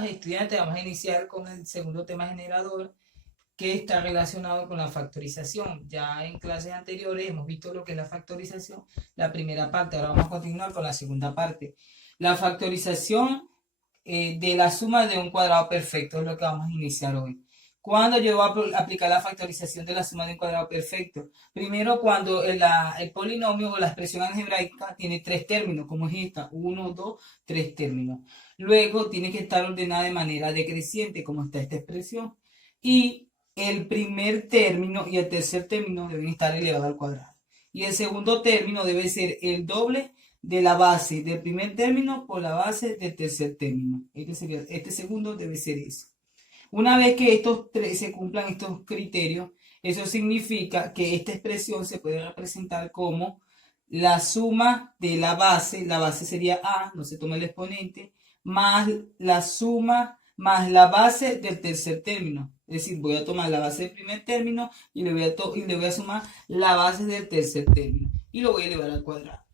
días, estudiantes. Vamos a iniciar con el segundo tema generador que está relacionado con la factorización. Ya en clases anteriores hemos visto lo que es la factorización, la primera parte. Ahora vamos a continuar con la segunda parte. La factorización de la suma de un cuadrado perfecto es lo que vamos a iniciar hoy. ¿Cuándo yo voy a aplicar la factorización de la suma de un cuadrado perfecto? Primero, cuando el polinomio o la expresión algebraica tiene tres términos, como es esta, 1, 2, 3 términos. Luego, tiene que estar ordenada de manera decreciente, como está esta expresión. Y el primer término y el tercer término deben estar elevados al cuadrado. Y el segundo término debe ser el doble de la base del primer término por la base del tercer término. Este segundo debe ser eso. Una vez que se cumplan estos criterios, eso significa que esta expresión se puede representar como la suma de la base sería A, no se toma el exponente, más la suma más la base del tercer término. Es decir, voy a tomar la base del primer término y le voy a sumar la base del tercer término. Y lo voy a elevar al cuadrado.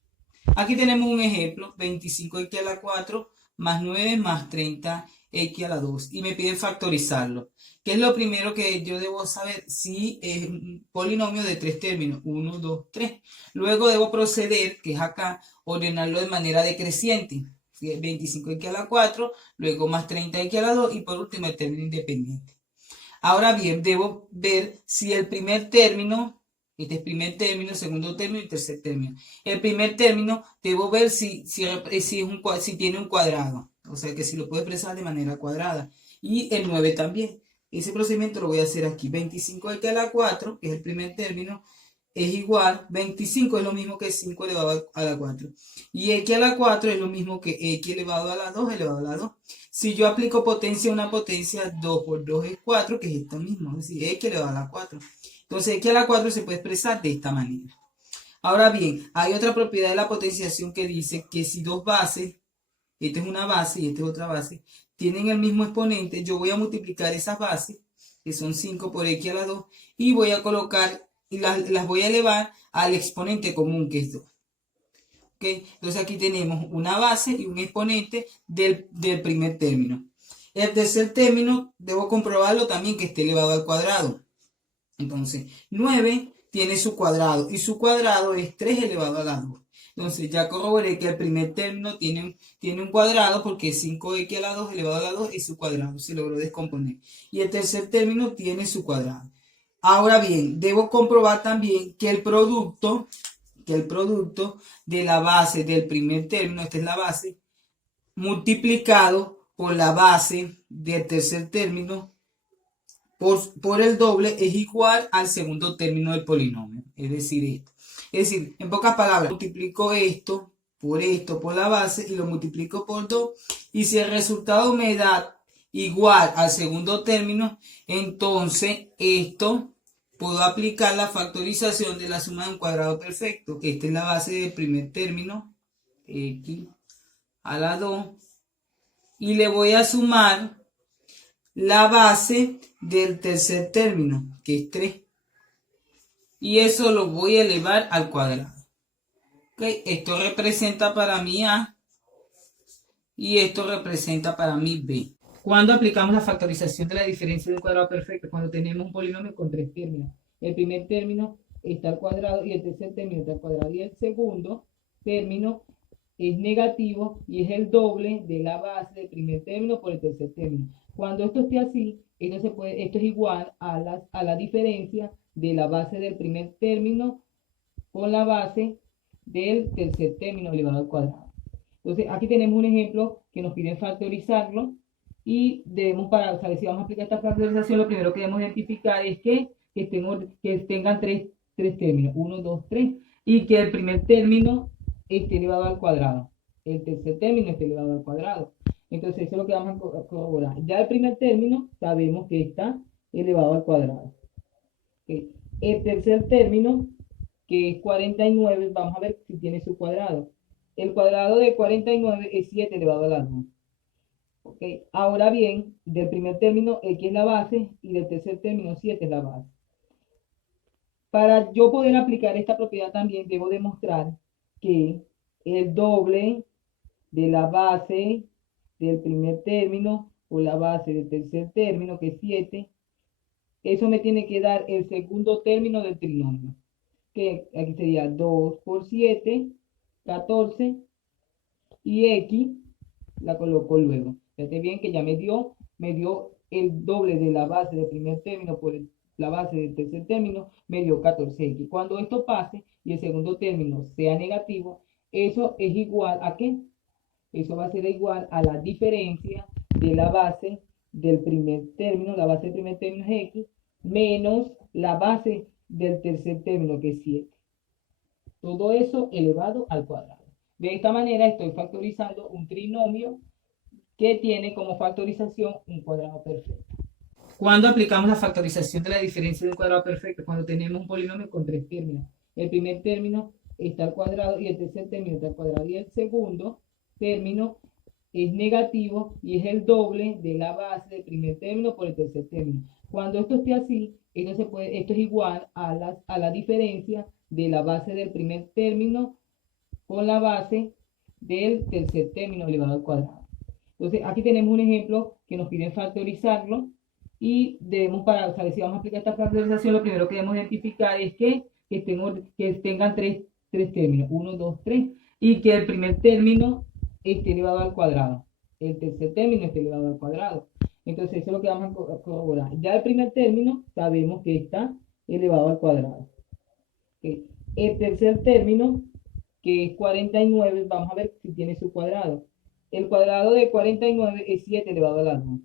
Aquí tenemos un ejemplo, 25x a la 4 más 9 más 30x a la 2. Y me piden factorizarlo. ¿Qué es lo primero que yo debo saber? Si es un polinomio de tres términos, 1, 2, 3. Luego debo proceder, que es acá, ordenarlo de manera decreciente. 25x a la 4, luego más 30x a la 2 y por último el término independiente. Ahora bien, debo ver si el primer término, este es primer término, segundo término y tercer término. El primer término, debo ver si tiene un cuadrado, o sea que si lo puedo expresar de manera cuadrada. Y el 9 también. Ese procedimiento lo voy a hacer aquí. 25x a la 4, que es el primer término, es igual, 25 es lo mismo que 5 elevado a la 4. Y x a la 4 es lo mismo que x elevado a la 2 elevado a la 2. Si yo aplico potencia a una potencia, 2 por 2 es 4, que es esto mismo, es decir, x elevado a la 4. Entonces x a la 4 se puede expresar de esta manera. Ahora bien, hay otra propiedad de la potenciación que dice que si dos bases, esta es una base y esta es otra base, tienen el mismo exponente, yo voy a multiplicar esas bases, que son 5 por x a la 2, y voy a colocar, y las voy a elevar al exponente común, que es 2. ¿Okay? Entonces aquí tenemos una base y un exponente del primer término. El tercer término, debo comprobarlo también que esté elevado al cuadrado. Entonces, 9 tiene su cuadrado y su cuadrado es 3 elevado a la 2. Entonces, ya corroboré que el primer término tiene un cuadrado porque es 5x a la 2 elevado a la 2 es su cuadrado, se logró descomponer. Y el tercer término tiene su cuadrado. Ahora bien, debo comprobar también que el producto de la base del primer término, esta es la base, multiplicado por la base del tercer término por el doble es igual al segundo término del polinomio, es decir, esto. Es decir, en pocas palabras, multiplico esto por la base y lo multiplico por 2. Y si el resultado me da igual al segundo término, entonces esto puedo aplicar la factorización de la suma de un cuadrado perfecto. Esta es la base del primer término, x a la 2. Y le voy a sumar la base del tercer término, que es 3. Y eso lo voy a elevar al cuadrado. ¿Okay? Esto representa para mí A y esto representa para mí B. ¿Cuándo aplicamos la factorización de la diferencia de un cuadrado perfecto? Cuando tenemos un polinomio con tres términos. El primer término está al cuadrado y el tercer término está al cuadrado. Y el segundo término es negativo y es el doble de la base del primer término por el tercer término. Cuando esto esté así, esto es igual a la diferencia de la base del primer término por la base del tercer término elevado al cuadrado. Entonces, aquí tenemos un ejemplo que nos piden factorizarlo y debemos, para saber si vamos a aplicar esta factorización, lo primero que debemos identificar es que tengan tres términos, 1, 2, 3, y que el primer término esté elevado al cuadrado, el tercer término esté elevado al cuadrado. Entonces, eso es lo que vamos a corroborar. Ya el primer término sabemos que está elevado al cuadrado. ¿Okay? El tercer término, que es 49, vamos a ver si tiene su cuadrado. El cuadrado de 49 es 7 elevado a la 2. ¿Okay? Ahora bien, del primer término x es la base y del tercer término 7 es la base. Para yo poder aplicar esta propiedad también debo demostrar que el doble de la base del primer término o la base del tercer término, que es 7, eso me tiene que dar el segundo término del trinomio, que aquí sería 2 por 7, 14, y x la coloco luego. Fíjate bien que ya me dio el doble de la base del primer término por la base del tercer término, me dio 14x. Cuando esto pase y el segundo término sea negativo, eso es igual a ¿qué? Eso va a ser igual a la diferencia de la base del primer término, la base del primer término es x, menos la base del tercer término, que es 7. Todo eso elevado al cuadrado. De esta manera estoy factorizando un trinomio que tiene como factorización un cuadrado perfecto. ¿Cuándo aplicamos la factorización de la diferencia de un cuadrado perfecto? Cuando tenemos un polinomio con tres términos. El primer término está al cuadrado y el tercer término está al cuadrado. Y el segundo término es negativo y es el doble de la base del primer término por el tercer término. Cuando esto esté así, esto es igual a la diferencia de la base del primer término con la base del tercer término elevado al cuadrado. Entonces, aquí tenemos un ejemplo que nos piden factorizarlo y debemos, para saber si vamos a aplicar esta factorización, lo primero que debemos identificar es que tengan tres términos, 1, 2, 3, y que el primer término esté elevado al cuadrado, el tercer término esté elevado al cuadrado. Entonces, eso es lo que vamos a corroborar. Ya el primer término sabemos que está elevado al cuadrado. Okay. El tercer término, que es 49, vamos a ver si tiene su cuadrado. El cuadrado de 49 es 7 elevado a la 2.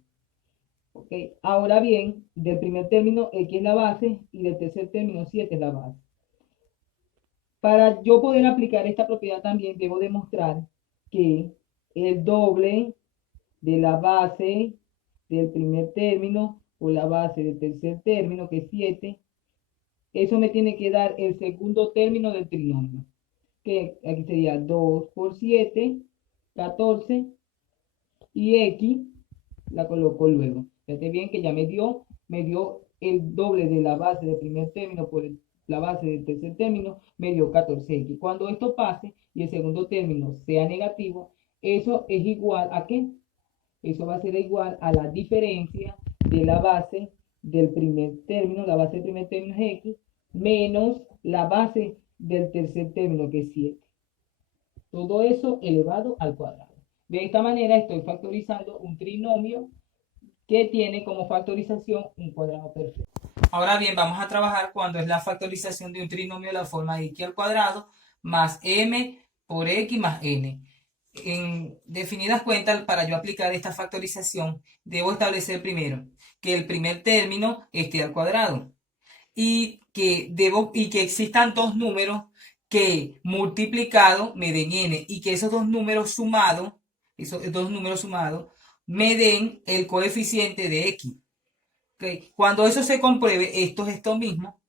Okay. Ahora bien, del primer término x es la base y del tercer término 7 es la base. Para yo poder aplicar esta propiedad también debo demostrar que el doble de la base del primer término o la base del tercer término, que es 7, eso me tiene que dar el segundo término del trinomio, que aquí sería 2 por 7, 14, y x la coloco luego. Fíjate bien que ya me dio el doble de la base del primer término por la base del tercer término, me dio 14x. Cuando esto pase y el segundo término sea negativo, eso es igual a ¿qué? Eso va a ser igual a la diferencia de la base del primer término, la base del primer término es x, menos la base del tercer término, que es 7. Todo eso elevado al cuadrado. De esta manera estoy factorizando un trinomio que tiene como factorización un cuadrado perfecto. Ahora bien, vamos a trabajar cuando es la factorización de un trinomio de la forma x al cuadrado más m por x más n. En definidas cuentas, para yo aplicar esta factorización, debo establecer primero que el primer término esté al cuadrado y que existan dos números que multiplicado me den n y que esos dos números sumados me den el coeficiente de x. ¿Okay? Cuando eso se compruebe, esto es esto mismo,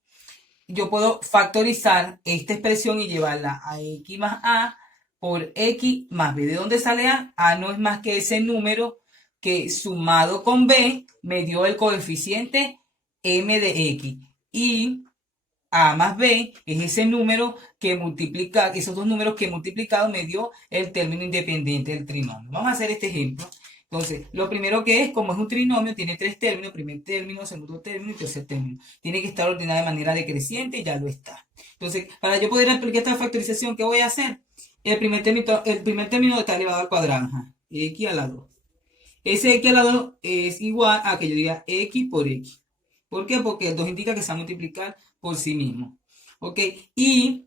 yo puedo factorizar esta expresión y llevarla a x más a por x más b. ¿De dónde sale a? A no es más que ese número que sumado con b me dio el coeficiente m de x. Y a más b es ese número que multiplica, esos dos números que multiplicado me dio el término independiente del trinomio. Vamos a hacer este ejemplo. Entonces, lo primero que es, como es un trinomio, tiene tres términos, primer término, segundo término y tercer término. Tiene que estar ordenada de manera decreciente y ya lo está. Entonces, para yo poder aplicar esta factorización, ¿qué voy a hacer? El primer término está elevado al cuadrado, x a la 2. Ese x a la 2 es igual a que yo diga x por x. ¿Por qué? Porque el 2 indica que se va a multiplicar por sí mismo. ¿Ok? Y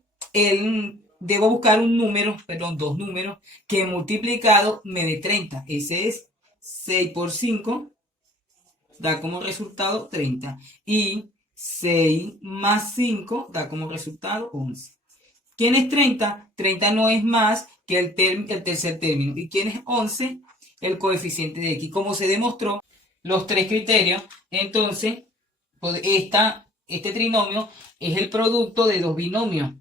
debo buscar dos números que multiplicado me dé 30. Ese es 6 por 5, da como resultado 30. Y 6 más 5 da como resultado 11. ¿Quién es 30? 30 no es más que el tercer término. ¿Y quién es 11? El coeficiente de x. Como se demostró los tres criterios, entonces pues este trinomio es el producto de dos binomios.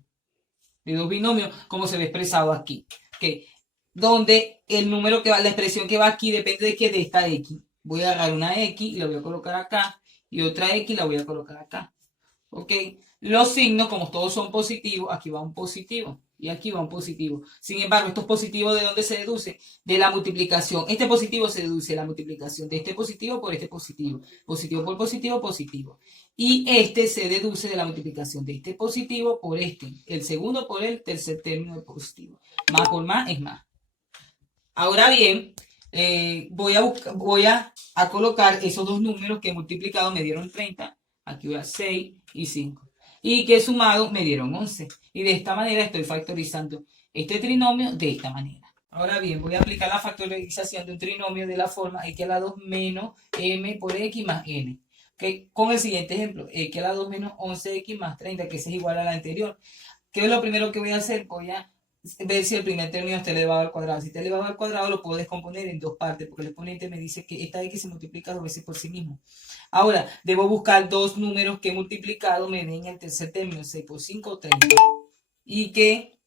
Como se ve expresado aquí. Okay. Donde el número que va, la expresión que va aquí depende de qué, de esta x. Voy a agarrar una x y la voy a colocar acá. Y otra x la voy a colocar acá. Ok. Los signos, como todos son positivos, aquí va un positivo. Y aquí va un positivo. Sin embargo, estos positivos, ¿de dónde se deduce? De la multiplicación. Este positivo se deduce de la multiplicación de este positivo por este positivo. Positivo por positivo, positivo. Y este se deduce de la multiplicación de este positivo por este. El segundo por el tercer término de positivo. Más por más es más. Ahora bien, voy a colocar esos dos números que multiplicados me dieron 30. Aquí voy a 6 y 5. Y que sumados me dieron 11. Y de esta manera estoy factorizando este trinomio de esta manera. Ahora bien, voy a aplicar la factorización de un trinomio de la forma x a la 2 menos m por x más n. ¿Okay? Con el siguiente ejemplo, x a la 2 menos 11x más 30, que es igual a la anterior. ¿Qué es lo primero que voy a hacer? Voy a ver si el primer término está elevado al cuadrado. Si está elevado al cuadrado, lo puedo descomponer en dos partes, porque el exponente me dice que esta x se multiplica dos veces por sí mismo. Ahora, debo buscar dos números que multiplicado me den el tercer término, 6 por 5, 30. Y que,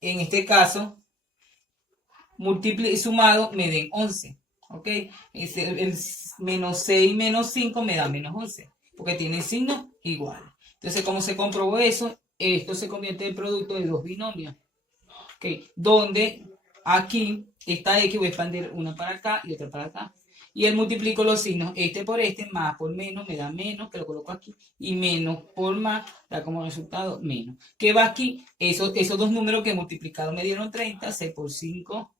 en este caso, sumado me den 11. ¿Ok? El menos 6 menos 5 me da menos 11, porque tienen signos iguales. Entonces, ¿cómo se comprobó eso? Esto se convierte en producto de dos binomios. Okay, donde aquí esta x voy a expandir una para acá y otra para acá. Y él multiplico los signos, este por este, más por menos, me da menos, que lo coloco aquí, y menos por más, da como resultado menos. ¿Qué va aquí? Esos dos números que multiplicados me dieron 30, 6 por 5,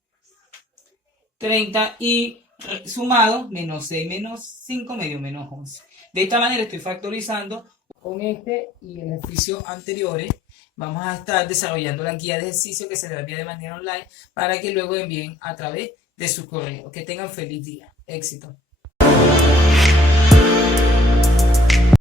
30, y sumado, menos 6 menos 5 me dio menos 11. De esta manera estoy factorizando con este y el ejercicio anteriores. Vamos a estar desarrollando la guía de ejercicio que se le envía de manera online para que luego envíen a través de su correo. Que tengan feliz día. Éxito.